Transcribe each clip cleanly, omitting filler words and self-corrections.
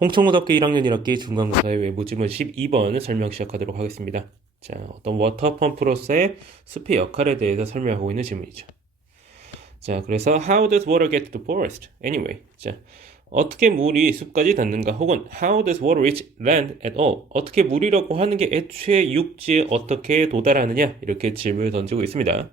홍청고등학교 1학년 1학기 중간고사의 외부 지문 12번 설명 시작하도록 하겠습니다. 자, 어떤 워터펌프로서의 숲의 역할에 대해서 설명하고 있는 질문이죠. 자, 그래서 How does water get to the forest? Anyway. 자, 어떻게 물이 숲까지 닿는가? 혹은 How does water reach land at all? 어떻게 물이라고 하는 게 애초에 육지에 어떻게 도달하느냐? 이렇게 질문을 던지고 있습니다.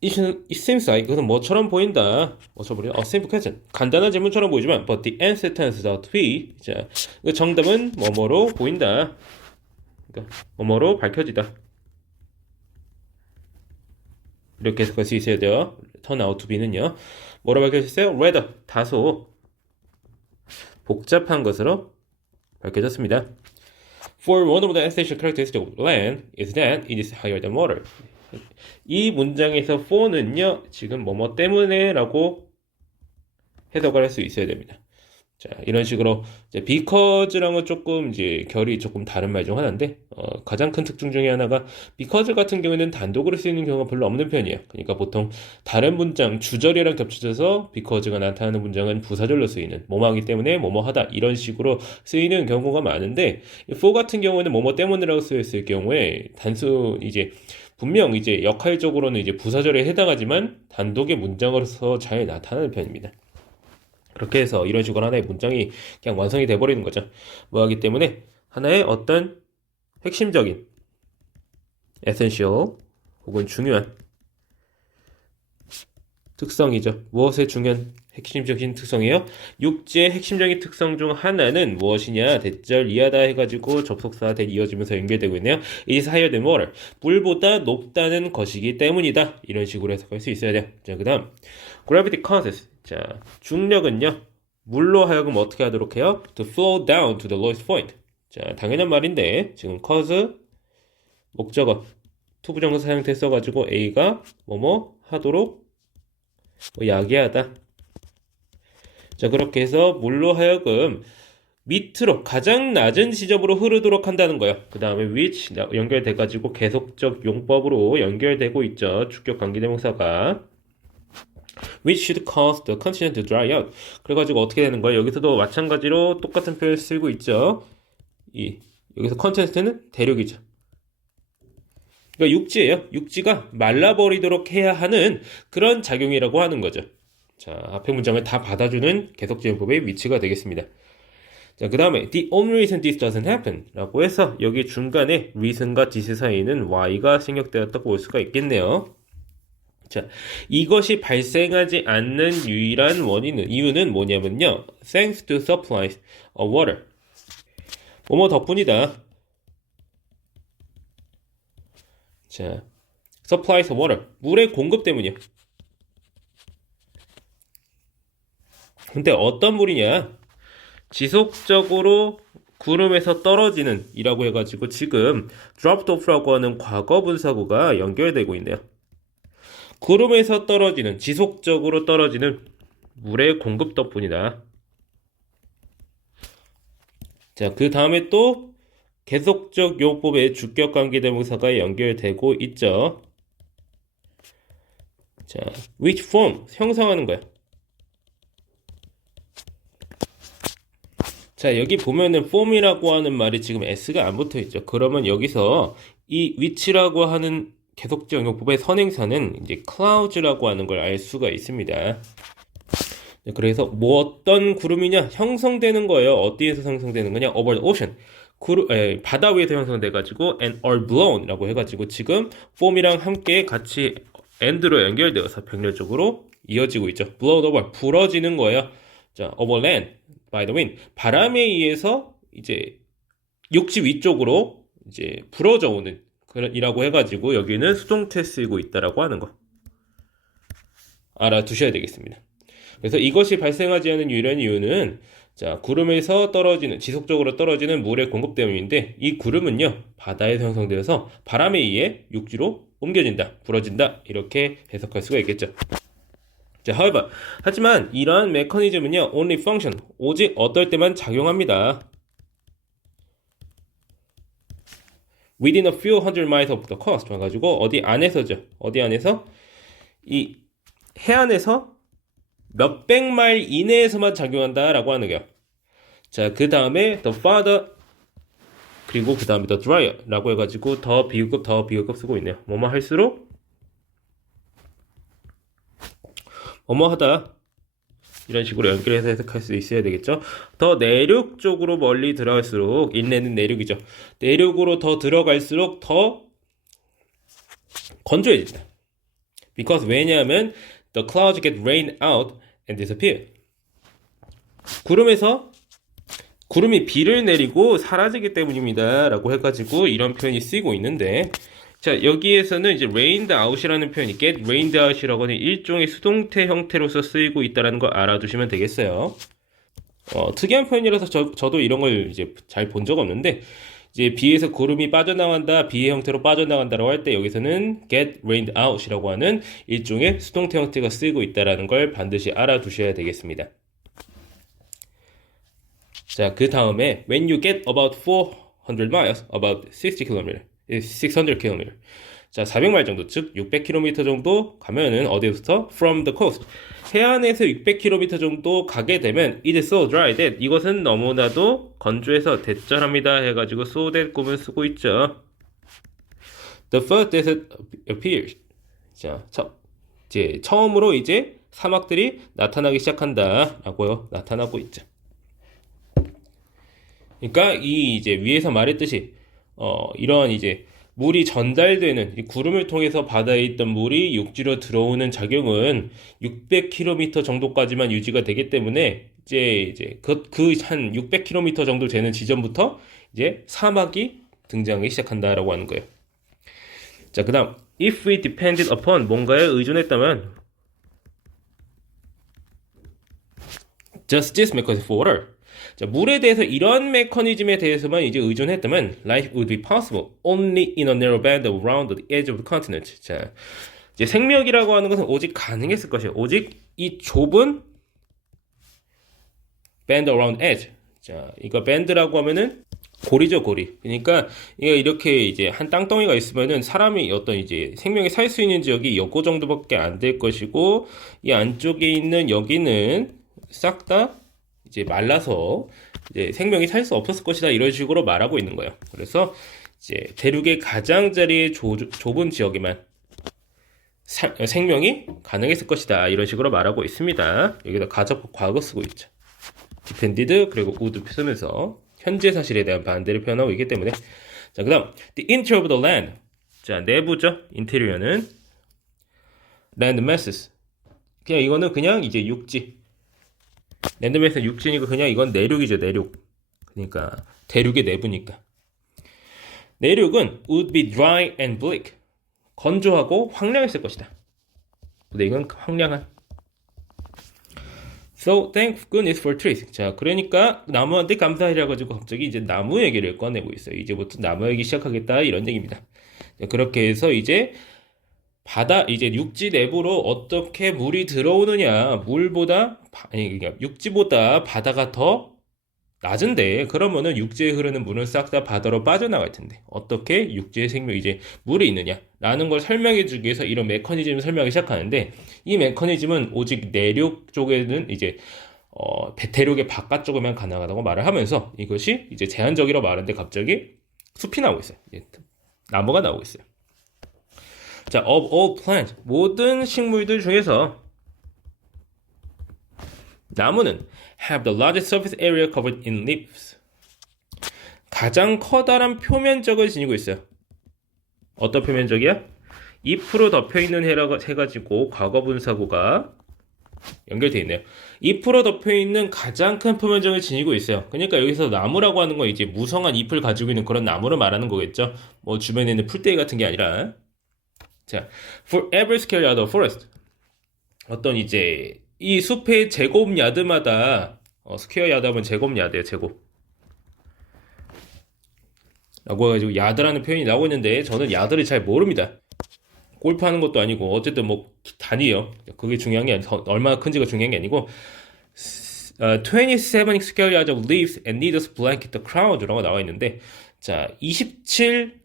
It seems like 그것은 뭐처럼 보인다. 뭐처럼 A simple question. 간단한 질문처럼 보이지만 but the answer turns out to be 자, 그 정답은 뭐뭐로 보인다. 그러니까 뭐뭐로 밝혀지다. 이렇게 해석할 수 있어야 돼요. turn out to be는요. 뭐로 밝혀졌어요? rather 다소 복잡한 것으로 밝혀졌습니다. For one of the essential characteristics of land is that it is higher than water. 이 문장에서 for는요, 지금 뭐뭐 때문에라고 해석을 할 수 있어야 됩니다. 자, 이런 식으로 이제 because랑은 조금 이제 결이 조금 다른 말 중 하나인데 가장 큰 특징 중에 하나가 because 같은 경우에는 단독으로 쓰이는 경우가 별로 없는 편이에요. 그러니까 보통 다른 문장 주절이랑 겹쳐져서 because가 나타나는 문장은 부사절로 쓰이는 뭐뭐하기 때문에 뭐뭐하다 이런 식으로 쓰이는 경우가 많은데 for 같은 경우에는 뭐뭐 때문이라고 쓰였을 경우에 단순 이제 분명 이제 역할적으로는 이제 부사절에 해당하지만 단독의 문장으로서 잘 나타나는 편입니다. 그렇게 해서 이런 식으로 하나의 문장이 그냥 완성이 돼버리는 거죠. 뭐하기 때문에 하나의 어떤 핵심적인 essential 혹은 중요한 특성이죠. 무엇의 중요한 핵심적인 특성이에요? 육지의 핵심적인 특성 중 하나는 무엇이냐? 대절 이하다 해가지고 접속사 대 이어지면서 연결되고 있네요. It is higher than water. 물보다 높다는 것이기 때문이다. 이런 식으로 해석할 수 있어야 돼요. 자, 그 다음 gravity causes. 자, 중력은요. 물로 하여금 어떻게 하도록 해요? To flow down to the lowest point. 자, 당연한 말인데 지금 cause 목적어 투부정사 사용됐어가지고 A가 뭐뭐 하도록 야기하다. 자, 그렇게 해서 물로 하여금 밑으로 가장 낮은 지점으로 흐르도록 한다는 거예요. 그 다음에 which 연결돼가지고 계속적 용법으로 연결되고 있죠. 주격 관계대명사가 which should cause the condition to dry out. 그래가지고 어떻게 되는 거예요? 여기서도 마찬가지로 똑같은 표현을 쓰고 있죠. 여기서 컨텐츠는 대륙이죠. 그러니까 육지예요. 육지가 말라버리도록 해야 하는 그런 작용이라고 하는 거죠. 자, 앞에 문장을 다 받아주는 계속지음법의 위치가 되겠습니다. 자, 그 다음에 the only reason this doesn't happen 라고 해서 여기 중간에 reason과 this 사이에는 y가 생략되었다고 볼 수가 있겠네요. 자, 이것이 발생하지 않는 유일한 이유는 뭐냐면요. thanks to supplies of water. 뭐뭐 덕분이다. 자, supplies of water. 물의 공급 때문이요. 근데 어떤 물이냐? 지속적으로 구름에서 떨어지는 이라고 해가지고 지금 dropped off라고 하는 과거 분사구가 연결되고 있네요. 구름에서 떨어지는, 지속적으로 떨어지는 물의 공급 덕분이다. 자, 그 다음에 또 계속적 용법의 주격 관계대명사가 연결되고 있죠. 자, which form 형성하는 거야. 자, 여기 보면은 form이라고 하는 말이 지금 s가 안 붙어 있죠. 그러면 여기서 이 which라고 하는 계속적 용법의 선행사는 이제 clouds라고 하는 걸 알 수가 있습니다. 그래서 뭐 어떤 구름이냐 형성되는 거예요. 어디에서 형성되는 거냐? over the ocean. 바다 위에서 형성돼가지고 and are blown라고 해가지고 지금 form이랑 함께 같이 and로 연결되어서 병렬적으로 이어지고 있죠. blown over 불어지는 거예요. 자, over land by the wind 바람에 의해서 이제 육지 위쪽으로 이제 불어져 오는 이라고 해가지고 여기는 수동태 쓰이고 있다라고 하는 거 알아두셔야 되겠습니다. 그래서 이것이 발생하지 않는 유일한 이유는 자, 구름에서 떨어지는 지속적으로 떨어지는 물의 공급 때문인데 이 구름은요 바다에서 형성되어서 바람에 의해 육지로 옮겨진다, 불어진다 이렇게 해석할 수가 있겠죠. 자, however, 하지만 이러한 메커니즘은요 only function 오직 어떨 때만 작용합니다. within a few hundred miles of the coast 해가지고 어디 안에서죠. 어디 안에서 이 해안에서 몇백 마일 이내에서만 작용한다라고 하는 거예요. 자, 그 다음에 the father 그리고 그 다음에 the dryer라고 해가지고 더 비교급 쓰고 있네요. 뭐뭐 할수록 뭐뭐 하다 이런 식으로 연결해서 해석할 수 있어야 되겠죠. 더 내륙 쪽으로 멀리 들어갈수록 인내는 내륙이죠. 내륙으로 더 들어갈수록 더 건조해진다. Because 왜냐하면 the clouds get rained out and disappear. 구름이 비를 내리고 사라지기 때문입니다. 라고 해가지고 이런 표현이 쓰이고 있는데, 자, 여기에서는 이제 rained out이라는 표현이 get rained out이라고 하는 일종의 수동태 형태로서 쓰이고 있다는 걸 알아두시면 되겠어요. 특이한 표현이라서 저도 이런 걸 이제 잘 본 적 없는데, 이제 비에서 구름이 빠져나간다, 비의 형태로 빠져나간다라고 할 때 여기서는 get rained out이라고 하는 일종의 수동태 형태가 쓰이고 있다는 걸 반드시 알아두셔야 되겠습니다. 자, 그 다음에 when you get about 400 miles, about 600 km. 자, 400마일 정도, 즉 600km 정도 가면은 어디부터? From the coast. 해안에서 600km 정도 가게 되면 it is so dry that 이것은 너무나도 건조해서 대절합니다 해가지고 so that 꿈을 쓰고 있죠. The first desert appears. 자, 처음으로 이제 사막들이 나타나기 시작한다라고요. 나타나고 있죠. 그러니까 이 이제 위에서 말했듯이 이러한 이제 물이 전달되는 이 구름을 통해서 바다에 있던 물이 육지로 들어오는 작용은 600km 정도까지만 유지가 되기 때문에 이제 그 한 600km 정도 되는 지점부터 이제 사막이 등장하기 시작한다라고 하는 거예요. 자, 그다음 if we depended upon 뭔가에 의존했다면 just this mechanism for water. 자, 물에 대해서 이런 메커니즘에 대해서만 이제 의존했다면 life would be possible only in a narrow band around the edge of the continent. 자, 이제 생명이라고 하는 것은 오직 가능했을 것이에요. 오직 이 좁은 band around edge. 자, 이거 band라고 하면은 고리죠, 고리. 그러니까 이렇게 이제 한 땅덩이가 있으면은 사람이 어떤 이제 생명이 살 수 있는 지역이 요거 정도밖에 안 될 것이고 이 안쪽에 있는 여기는 싹 다 이제 말라서 이제 생명이 살 수 없었을 것이다 이런 식으로 말하고 있는 거예요. 그래서 이제 대륙의 가장자리의 좁은 지역에만 생명이 가능했을 것이다 이런 식으로 말하고 있습니다. 여기다 가접 과거 쓰고 있죠. depended 그리고 would 쓰면서 현재 사실에 대한 반대를 표현하고 있기 때문에 자, 그다음 the interior of the land. 자, 내부죠. 인테리어는 land masses. 그냥 이거는 그냥 이제 육지. 랜드매스는 육지니까 그냥 이건 내륙이죠, 내륙. 그러니까 대륙의 내부니까. 내륙은 would be dry and bleak. 건조하고 황량했을 것이다. 근데 이건 황량한. So thank goodness for trees. 자, 그러니까 나무한테 감사해라 가지고 갑자기 이제 나무 얘기를 꺼내고 있어요. 이제부터 나무 얘기 시작하겠다 이런 얘기입니다. 자, 그렇게 해서 이제 이제 육지 내부로 어떻게 물이 들어오느냐, 그러니까 육지보다 바다가 더 낮은데, 그러면은 육지에 흐르는 물은 싹 다 바다로 빠져나갈 텐데, 어떻게 육지에 이제 물이 있느냐라는 걸 설명해 주기 위해서 이런 메커니즘을 설명하기 시작하는데, 이 메커니즘은 오직 내륙 쪽에는 이제, 대륙의 바깥쪽에만 가능하다고 말을 하면서 이것이 이제 제한적이라고 말하는데 갑자기 숲이 나오고 있어요. 나무가 나오고 있어요. 자, of all plants, 모든 식물들 중에서 나무는 have the largest surface area covered in leaves. 가장 커다란 표면적을 지니고 있어요. 어떤 표면적이야? if로 덮여있는 해가지고 과거 분사구가 연결되어 있네요. if로 덮여있는 가장 큰 표면적을 지니고 있어요. 그러니까 여기서 나무라고 하는 건 이제 무성한 잎을 가지고 있는 그런 나무를 말하는 거겠죠. 뭐 주변에 있는 풀떼기 같은 게 아니라. 자, for every square yard of forest. 어떤 이제 이 숲의 제곱 야드마다 스퀘어 야드 하면 제곱 야드예요, 제곱. 라고 해가지고 야드라는 표현이 나오고 있는데 저는 야드를 잘 모릅니다. 골프하는 것도 아니고 어쨌든 뭐 단위예요. 그게 중요한 게 얼마나 큰지가 중요한 게 아니고 27 square yards of leaves and needles blanket the crowd라고 나와 있는데 자, 27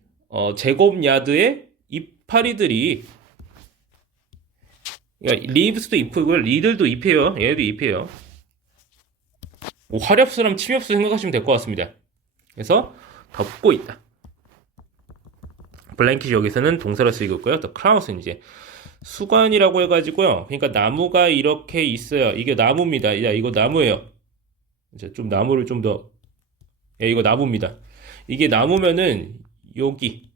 제곱 야드의 이파리들이 그러니까 leaves도 잎이고 리들도 잎이에요. 얘도 잎이에요. 화렵수랑 침엽수 생각하시면 될 것 같습니다. 그래서 덮고 있다. 블랭킷이 여기서는 동사로 쓰이고 있고요. 또 크라우스는 이제 수관이라고 해가지고요. 그러니까 나무가 이렇게 있어요. 이게 나무입니다. 야, 이거 나무예요. 이제 좀 나무를 좀 더, 야, 이거 나무입니다. 이게 나무면은 여기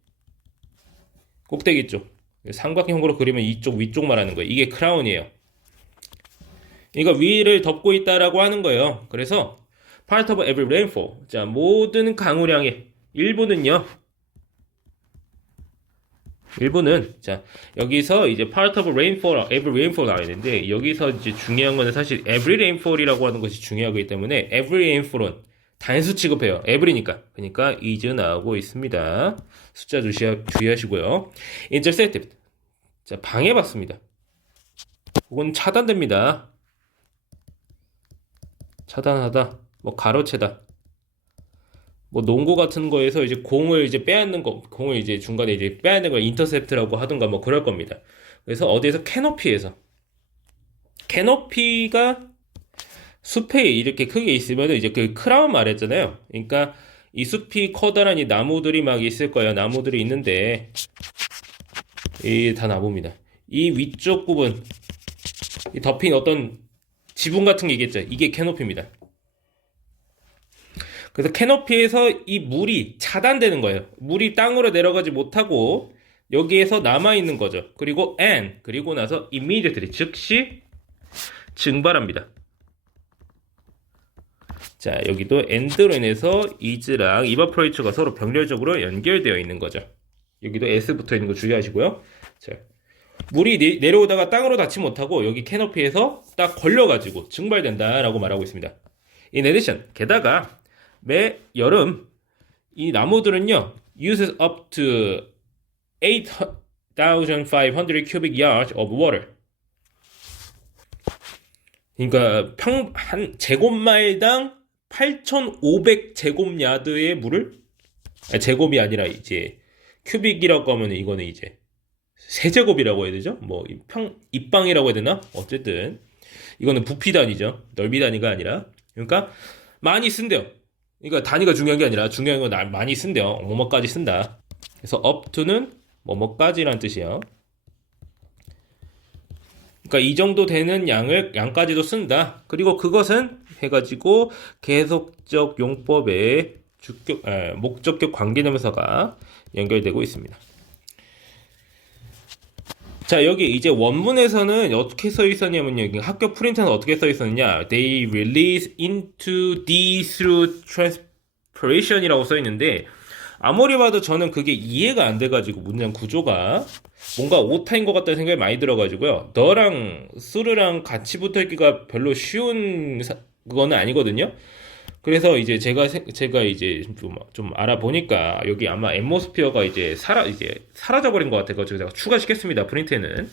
꼭대기 쪽 삼각형으로 그리면 이쪽 위쪽 말하는 거예요. 이게 크라운이에요. 그러니까 위를 덮고 있다라고 하는 거예요. 그래서 part of every rainfall. 자, 모든 강우량의 일부는요. 일부는 자, 여기서 이제 part of rainfall, every rainfall 나와 있는데 여기서 이제 중요한 거는 사실 every rainfall이라고 하는 것이 중요하기 때문에 every rainfall은 단수 취급해요. every니까. 그러니까 is 나오고 있습니다. 숫자 주의하시고요. intercepted. 자, 방해받습니다. 그건 차단됩니다. 차단하다. 뭐 가로채다. 뭐 농구 같은 거에서 이제 공을 이제 빼앗는 거, 공을 이제 중간에 이제 빼앗는 걸 인터셉트라고 하든가 뭐 그럴 겁니다. 그래서 어디에서 캐노피가 숲에 이렇게 크게 있으면 이제 그 크라운 말했잖아요. 그러니까 이 숲이 커다란 이 나무들이 막 있을 거예요. 나무들이 있는데 이 다 나무입니다. 이 위쪽 부분, 이 덮인 어떤 지붕 같은 게 있겠죠. 이게 캐노피입니다. 그래서 캐노피에서 이 물이 차단되는 거예요. 물이 땅으로 내려가지 못하고 여기에서 남아있는 거죠. 그리고 그리고 나서 immediately, 즉시 증발합니다. 자, 여기도 and로 인해서 is랑 evaporate가 서로 병렬적으로 연결되어 있는 거죠. 여기도 s 붙어 있는 거 주의하시고요. 자, 물이 내려오다가 땅으로 닿지 못하고 여기 캐노피에서 딱 걸려가지고 증발된다라고 말하고 있습니다. In addition, 게다가 매 여름 이 나무들은요 uses up to 8,500 cubic yards of water. 그러니까 한 제곱마일당 8,500 제곱야드의 물을, 제곱이 아니라 이제 큐빅이라고 하면 이거는 이제 세제곱이라고 해야 되죠? 뭐 입방이라고 해야 되나? 어쨌든 이거는 부피 단위죠. 넓이 단위가 아니라. 그러니까 많이 쓴대요. 그러니까 단위가 중요한 게 아니라 중요한 건 많이 쓴대요. 뭐뭐까지 쓴다. 그래서 up to는 뭐뭐까지란 뜻이에요. 그러니까 이 정도 되는 양까지도 쓴다. 그리고 그것은 해가지고 계속적 용법의 목적격 관계대명사가 연결되고 있습니다. 자, 여기 이제 원문에서는 어떻게 써 있었냐면요. 여기 학교 프린트는 어떻게 써 있었느냐. They release into D through transpiration 이라고 써 있는데, 아무리 봐도 저는 그게 이해가 안 돼가지고 문장 구조가 뭔가 오타인 것 같다는 생각이 많이 들어가지고요. 너랑 수르랑 같이 붙어 있기가 별로 쉬운 그거는 아니거든요. 그래서 이제 제가 이제 좀 알아보니까 여기 아마 앰모스피어가 이제 사라져버린 것 같아가지고 제가 추가시켰습니다. 프린트에는.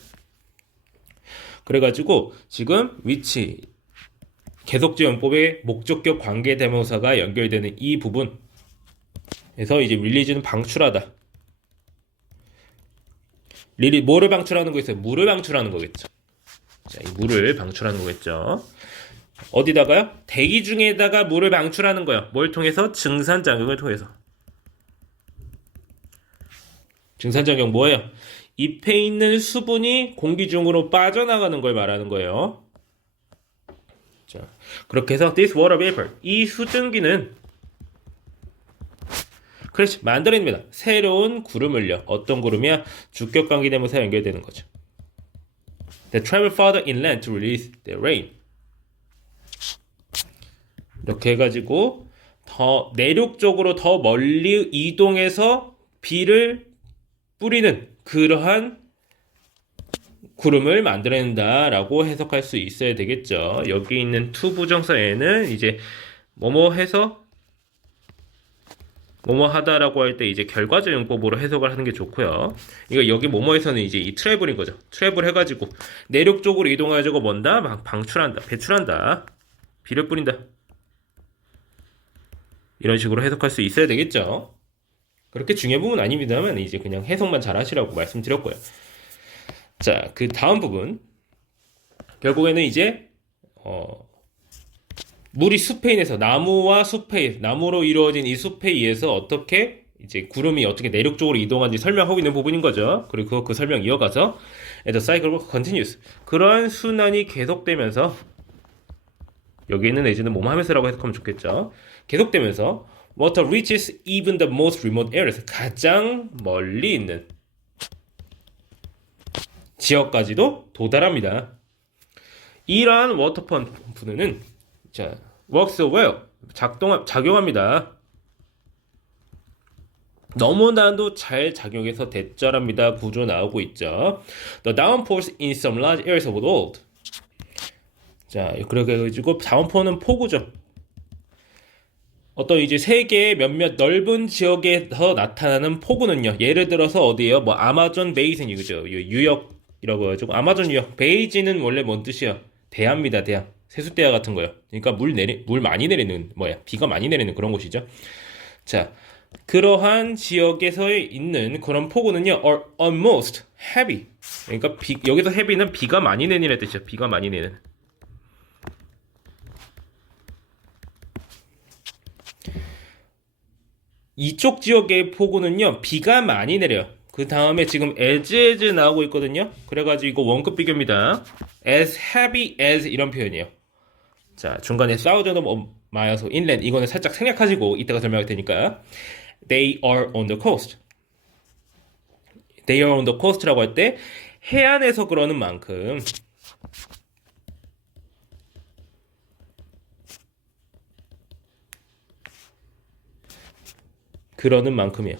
그래가지고 지금 위치 계속지원법의 목적격 관계대명사가 연결되는 이 부분. 그래서 이제 릴리즈는 방출하다. 뭐를 방출하는 거겠어요? 물을 방출하는 거겠죠. 자, 이 물을 방출하는 거겠죠. 어디다가요? 대기 중에다가 물을 방출하는 거예요. 뭘 통해서? 증산작용을 통해서. 증산작용 뭐예요? 잎에 있는 수분이 공기 중으로 빠져나가는 걸 말하는 거예요. 자, 그렇게 해서 this water vapor, 이 수증기는 그렇지, 만들어냅니다. 새로운 구름을요. 어떤 구름이야? 주격관계대명사 연결되는 거죠. They travel farther inland to release the rain. 이렇게 해가지고 더 내륙 쪽으로 더 멀리 이동해서 비를 뿌리는 그러한 구름을 만들어낸다라고 해석할 수 있어야 되겠죠. 여기 있는 to 부정사에는 이제 뭐뭐 해서 뭐뭐 하다라고 할 때 이제 결과적 용법으로 해석을 하는 게 좋고요. 이거 여기 뭐뭐에서는 이제 이 트래블인 거죠. 트래블 해가지고 내륙 쪽으로 이동해가지고 뭔다? 막 방출한다, 배출한다, 비를 뿌린다. 이런 식으로 해석할 수 있어야 되겠죠. 그렇게 중요한 부분은 아닙니다만 이제 그냥 해석만 잘 하시라고 말씀드렸고요. 자, 그 다음 부분 결국에는 이제 물이 숲에 인해서 나무와 숲에 나무로 이루어진 이 숲에 의해서 어떻게 이제 구름이 어떻게 내륙 쪽으로 이동하는지 설명하고 있는 부분인 거죠. 그리고 그 설명 이어가서 the cycle continues. 그러한 순환이 계속되면서 여기에는 내지는 뭐뭐 하면서라고 해석하면 좋겠죠. 계속되면서 water reaches even the most remote areas. 가장 멀리 있는 지역까지도 도달합니다. 이러한 워터 펌프는 자, works well. 작용합니다. 너무나도 잘 작용해서 대절합니다. 구조 나오고 있죠. The downpours in some large areas of the world. 자, 그렇게 해가지고 다운포는 폭우죠. 어떤 이제 세계의 몇몇 넓은 지역에서 나타나는 폭우는요. 예를 들어서 어디에요? 뭐 아마존 베이슨이죠. 유역이라고 해가지고 아마존 유역. 베이지는 원래 뭔 뜻이야? 대야입니다. 대야. 세숫대야 같은 거요. 그러니까 물 많이 내리는 비가 많이 내리는 그런 곳이죠. 자, 그러한 지역에서 있는 그런 폭우는요. are almost heavy. 그러니까 여기서 heavy는 비가 많이 내리는 뜻이죠. 비가 많이 내리는. 이쪽 지역의 폭우는요, 비가 많이 내려요. 그 다음에 지금 as 나오고 있거든요. 그래가지고 이거 원급 비교입니다. as heavy as 이런 표현이에요. 자, 중간에 thousands of miles inland 이거는 살짝 생략하시고 이따가 설명할 테니까. They are on the coast. They are on the coast라고 할 때 해안에서 그러는 만큼 그러는 만큼이에요.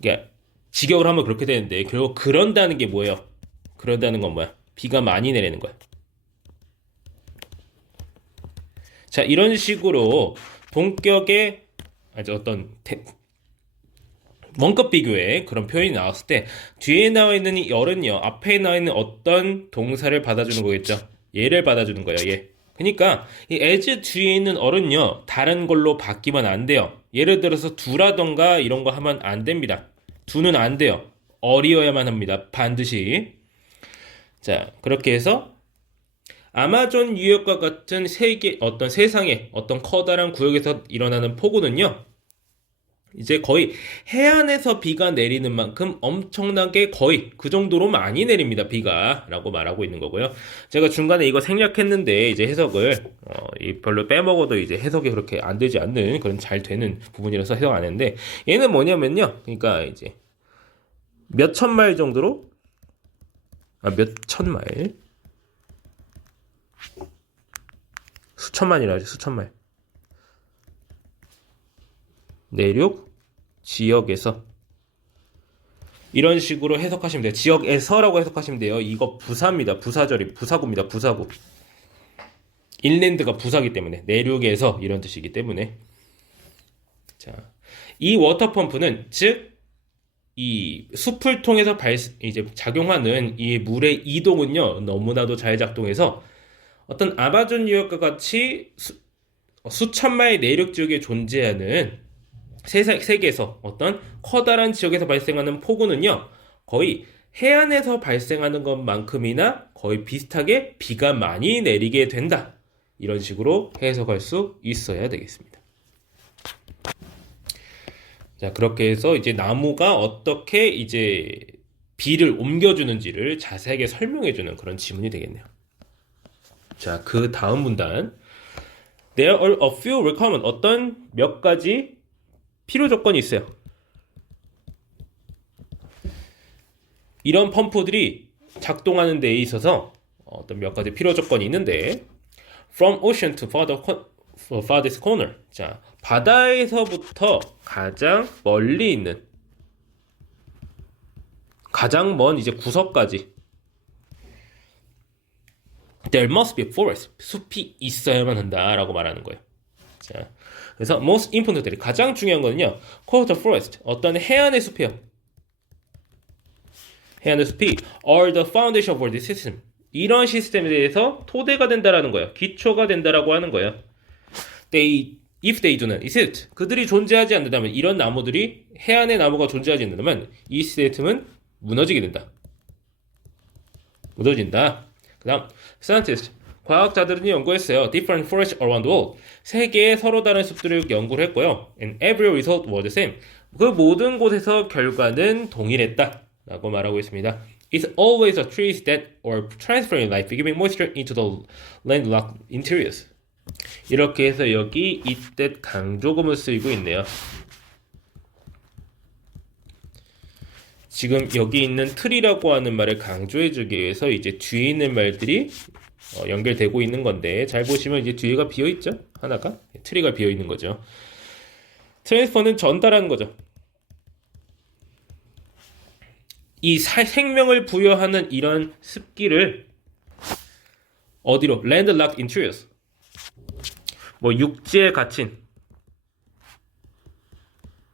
그러니까 직역을 하면 그렇게 되는데 결국 그런다는 게 뭐예요? 그런다는 건 뭐야? 비가 많이 내리는 거야. 자, 이런 식으로 동격의 어떤 원급 비교의 그런 표현이 나왔을 때 뒤에 나와 있는 이 열은요 앞에 나와 있는 어떤 동사를 받아주는 거겠죠. 얘를 받아주는 거예요. 얘. 그러니까 이 as 뒤에 있는 어른요 다른 걸로 바뀌면 안 돼요. 예를 들어서 두라던가 이런 거 하면 안 됩니다. 두는 안 돼요. 어리어야만 합니다. 반드시. 자, 그렇게 해서 아마존 유역과 같은 세상의 어떤 커다란 구역에서 일어나는 폭우는요 이제 거의 해안에서 비가 내리는 만큼 엄청나게 거의 그 정도로 많이 내립니다. 비가 라고 말하고 있는 거고요. 제가 중간에 이거 생략했는데 이제 해석을 별로 빼먹어도 이제 해석이 그렇게 안 되지 않는 그런 잘 되는 부분이라서 해석 안 했는데 얘는 뭐냐면요. 그러니까 이제 몇 천 마일 정도로 몇 천 마일 수천만이라 하죠. 수천마일 내륙 지역에서 이런 식으로 해석하시면 돼요. 지역에서라고 해석하시면 돼요. 이거 부사입니다. 부사구입니다. 부사구. 인랜드가 부사기 때문에 내륙에서 이런 뜻이기 때문에 자, 이 워터펌프는 즉 이 숲을 통해서 이제 작용하는 이 물의 이동은요 너무나도 잘 작동해서 어떤 아마존 유역과 같이 수천 마일 내륙 지역에 존재하는 세계에서 어떤 커다란 지역에서 발생하는 폭우는요 거의 해안에서 발생하는 것만큼이나 거의 비슷하게 비가 많이 내리게 된다. 이런 식으로 해석할 수 있어야 되겠습니다. 자, 그렇게 해서 이제 나무가 어떻게 이제 비를 옮겨주는지를 자세하게 설명해주는 그런 지문이 되겠네요. 자, 그 다음 문단. There are a few requirements. 어떤 몇 가지 필요 조건이 있어요. 이런 펌프들이 작동하는 데에 있어서 어떤 몇 가지 필요 조건이 있는데 From ocean to farthest corner. 자, 바다에서부터 가장 멀리 있는 가장 먼 이제 구석까지 There must be a forest. 숲이 있어야만 한다라고 말하는 거예요. 자, 그래서 most importantly 가장 중요한 거는요. coastal forest. 어떤 해안의 숲이요. 해안의 숲이 are the foundation for this system. 이런 시스템에 대해서 토대가 된다라는 거예요. 기초가 된다라고 하는 거예요. If they do not exist. 그들이 존재하지 않는다면 이런 나무들이 해안의 나무가 존재하지 않는다면 이 시스템은 무너지게 된다. 무너진다. 그 다음 scientists 과학자들은 연구했어요. Different forests around the world. 세계의 서로 다른 숲들을 연구를 했고요. And every result was the same. 그 모든 곳에서 결과는 동일했다. 라고 말하고 있습니다. It's always the trees that are transferring life, giving moisture into the landlocked interiors. 이렇게 해서 여기 이때 강조금을 쓰이고 있네요. 지금 여기 있는 트리라고 하는 말을 강조해주기 위해서 이제 뒤에 있는 말들이 연결되고 있는 건데, 잘 보시면 이제 뒤에가 비어있죠? 하나가? 트리가 비어있는 거죠. 트랜스퍼는 전달하는 거죠. 이 생명을 부여하는 이런 습기를 어디로? landlocked interiors. 뭐 육지에 갇힌,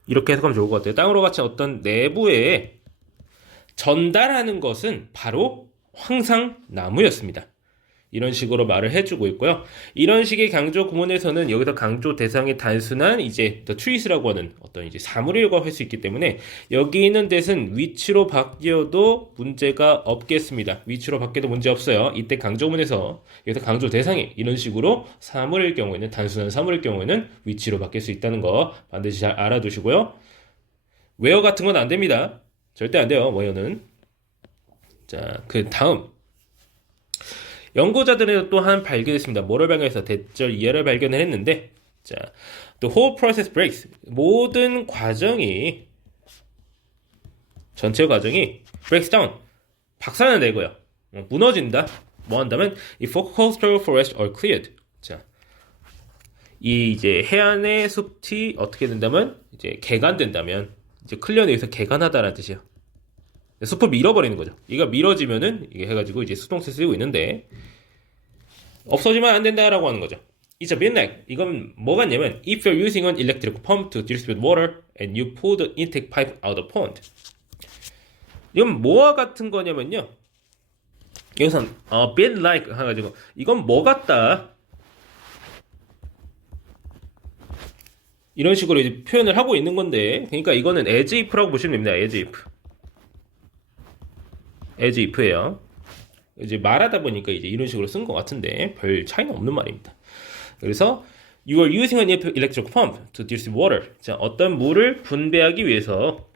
이렇게 해석하면 좋을 것 같아요. 땅으로 갇힌 어떤 내부에 전달하는 것은 바로 황상나무였습니다. 이런 식으로 말을 해주고 있고요. 이런 식의 강조 구문에서는 여기서 강조 대상이 단순한 이제 the trees라고 하는 어떤 이제 사물이라고 할 수 있기 때문에 여기 있는 뜻은 위치로 바뀌어도 문제가 없겠습니다. 위치로 바뀌어도 문제 없어요. 이때 강조문에서 여기서 강조 대상이 이런 식으로 사물일 경우에는, 단순한 사물일 경우에는 위치로 바뀔 수 있다는 거 반드시 잘 알아두시고요. where 같은 건 안 됩니다. 절대 안 돼요. where는. 자, 그 다음. 연구자들은 또한 발견했습니다. 뭐를 발견해서 대절 이하를 발견을 했는데, 자, the whole process breaks. 모든 과정이, 전체 과정이 breaks down. 박살을 내고요. 무너진다. 뭐 한다면, if coastal forests are cleared. 자, 이 이제 해안의 숲이 어떻게 된다면, 이제 개간된다면, 이제 클리어는 여기서 개간하다라는 뜻이에요. 숲을 밀어버리는 거죠. 이가 밀어지면은 이게 해가지고 이제 수동태 쓰이고 있는데 없어지면 안 된다라고 하는 거죠. It's a bit like, 이건 뭐 같냐면 if you're using an electric pump to distribute water and you pull the intake pipe out of the pond. 이건 뭐와 같은 거냐면요. 여기서 a bit like 해가지고 이건 뭐 같다. 이런 식으로 이제 표현을 하고 있는 건데, 그러니까 이거는 as if라고 보시면 됩니다. as if. as if예요. 이제 말하다 보니까 이제 이런 식으로 쓴 것 같은데 별 차이는 없는 말입니다. 그래서 you are using an electric pump to distribute water. 자, 어떤 물을 분배하기 위해서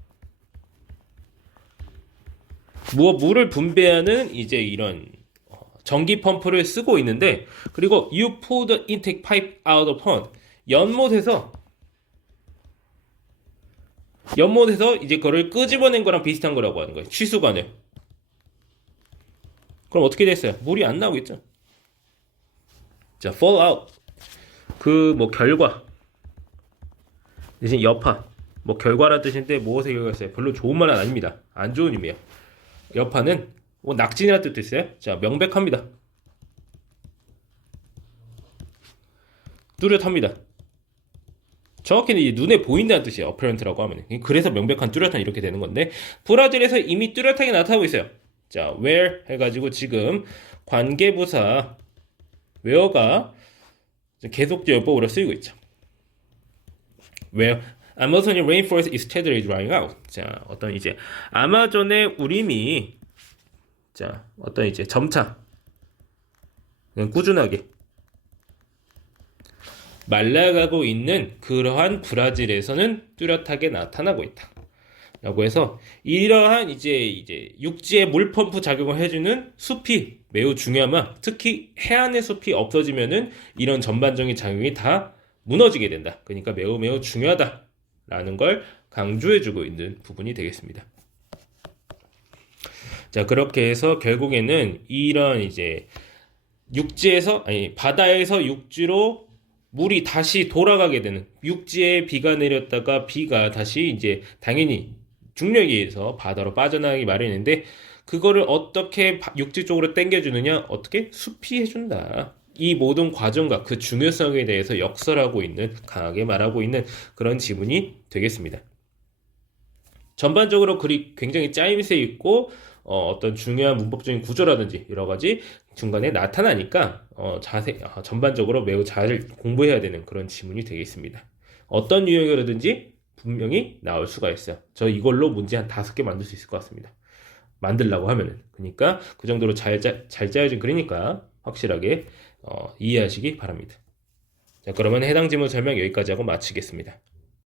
물을 분배하는 이제 이런 전기 펌프를 쓰고 있는데, 그리고 you pull the intake pipe out of the pond. 연못에서 이제 그걸 끄집어낸 거랑 비슷한 거라고 하는 거예요. 취수관을. 그럼 어떻게 됐어요? 물이 안 나오겠죠? 자, fall out. 그 뭐 결과 대신 여파, 뭐 결과라는 뜻인데 무엇의 결과였어요? 별로 좋은 말은 아닙니다. 안 좋은 의미예요. 여파는 뭐 낙진이라는 뜻도 있어요. 자, 명백합니다. 뚜렷합니다. 정확히는 이제 눈에 보인다는 뜻이에요. apparent라고 하면. 그래서 명백한, 뚜렷한 이렇게 되는 건데, 브라질에서 이미 뚜렷하게 나타나고 있어요. 자, where 해가지고 지금 관계부사 where가 계속적 요법으로 쓰이고 있죠. where Amazonian rainforest is steadily drying out. 자, 어떤 이제 아마존의 우림이, 자, 어떤 이제 점차 그냥 꾸준하게 말라가고 있는 그러한 브라질에서는 뚜렷하게 나타나고 있다. 라고 해서 이러한 이제 육지에 물펌프 작용을 해주는 숲이 매우 중요하면, 특히 해안의 숲이 없어지면은 이런 전반적인 작용이 다 무너지게 된다. 그러니까 매우 매우 중요하다라는 걸 강조해주고 있는 부분이 되겠습니다. 자, 그렇게 해서 결국에는 이런 이제 바다에서 육지로 물이 다시 돌아가게 되는, 육지에 비가 내렸다가 비가 다시 이제 당연히 중력에 의해서 바다로 빠져나가기 마련인데, 그거를 어떻게 육지 쪽으로 당겨주느냐? 어떻게? 숲이 해준다. 이 모든 과정과 그 중요성에 대해서 역설하고 있는, 강하게 말하고 있는 그런 지문이 되겠습니다. 전반적으로 글이 굉장히 짜임새 있고 어떤 중요한 문법적인 구조라든지 여러 가지 중간에 나타나니까 전반적으로 매우 잘 공부해야 되는 그런 지문이 되겠습니다. 어떤 유형이라든지 분명히 나올 수가 있어요. 저 이걸로 문제 한 5개 만들 수 있을 것 같습니다. 만들려고 하면은. 그러니까 그 정도로 잘 짜여진 글이니까 확실하게 이해하시기 바랍니다. 자, 그러면 해당 지문 설명 여기까지 하고 마치겠습니다.